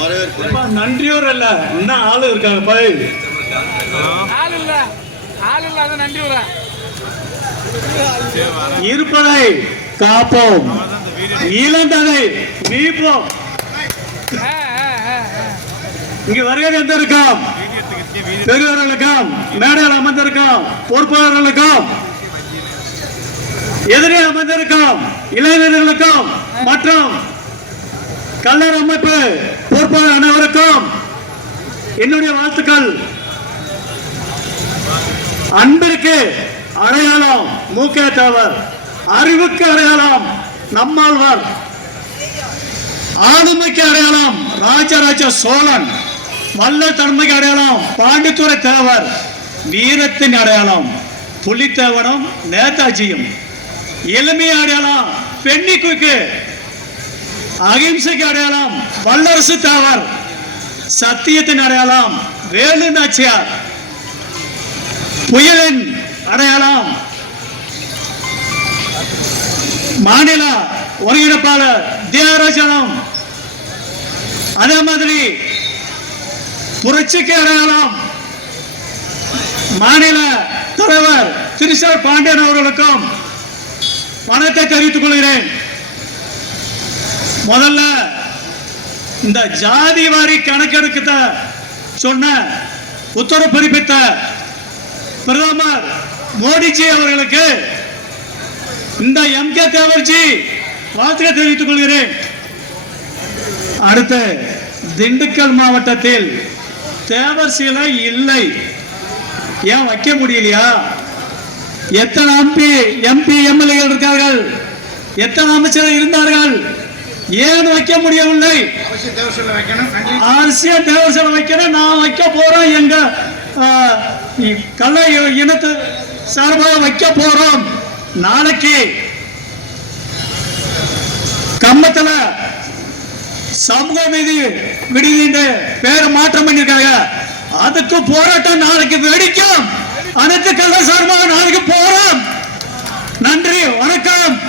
வரவேற்பு நன்றியோர் அல்ல. இன்னும் ஆளு இருக்காங்க பாய். ஆள் இல்ல ஆள் இல்லாத நன்றி உரை இருப்பதை காப்போம். இழந்ததை மீட்போம். இங்கு வருகை வந்திருக்கோம் பெரியவர்களுக்கும் மேடையில் அமர்ந்திருக்கோம் பொறுப்பாளர்களுக்கும் எதிரே அமர்ந்திருக்கோம் இளைஞர்களுக்கும் மற்றும் கல்லர் அமைப்பு பொறுப்பாளர் அனைவருக்கும் என்னுடைய வாழ்த்துக்கள். அன்பிற்கு அடையாளம் மூக்கே தேவர். அறிவுக்கு அடையாளம் நம்மாழ்வார். ஆளுமைக்கு அடையாளம் ராஜராஜ சோழன். வல்ல தன்மைக்கு அடையாளம் பாண்டித்துறை தேவர். வீரத்தின் அடையாளம் புலித்தேவனும் நேதாஜியும். எளிமை அடையாளம் பெண்ணிக்குக்கு அகிம்சைக்கு அடையாளம் வல்லரசு தேவர் சத்தியத்தின் அடையாளம் வேலு நாச்சியார். புயலின் அடையாளம். மாநில ஒருங்கிணைப்பாளர் தியாகராஜனம் அதே மாதிரி புரட்சிக்கு அடையாளம் மாநில தலைவர் திருசார் பாண்டியன் அவர்களுக்கும் பணத்தை தெரிவித்துக் கொள்கிறேன். முதல்ல இந்த ஜாதி வாரி கணக்கெடுக்க சொன்ன உத்தரவு பிறப்பித்த பிரதமர் மோடிஜி அவர்களுக்கு இந்த எம் கே தேவர்ஜி வாழ்த்துக்க தெரிவித்துக் கொள்கிறேன். அடுத்து திண்டுக்கல் மாவட்டத்தில் தேவர் சிலை இல்லை. ஏன் வைக்க முடியலையா? எத்தனை எம்பி எம்பி எம்எல்ஏகள் இருக்கார்கள்? எத்தனை அமைச்சர்கள் இருந்தார்கள்? ஏன் வைக்க முடியவில்லை. அவசியம் தேவை சொல்ல வைக்கணும். நான் வைக்க போறோம் எங்க இ- இனத்து சார்பாக வைக்க போறோம். நாளைக்கு கம்மத்துல சமூக நீதி விடுதின்ற பேரை மாற்றம் பண்ணிருக்காங்க. அதுக்கு போராட்டம் நாளைக்கு வெடிக்கும். அனைத்து கள்ள சார்பாக நாளைக்கு போறோம். நன்றி வணக்கம்.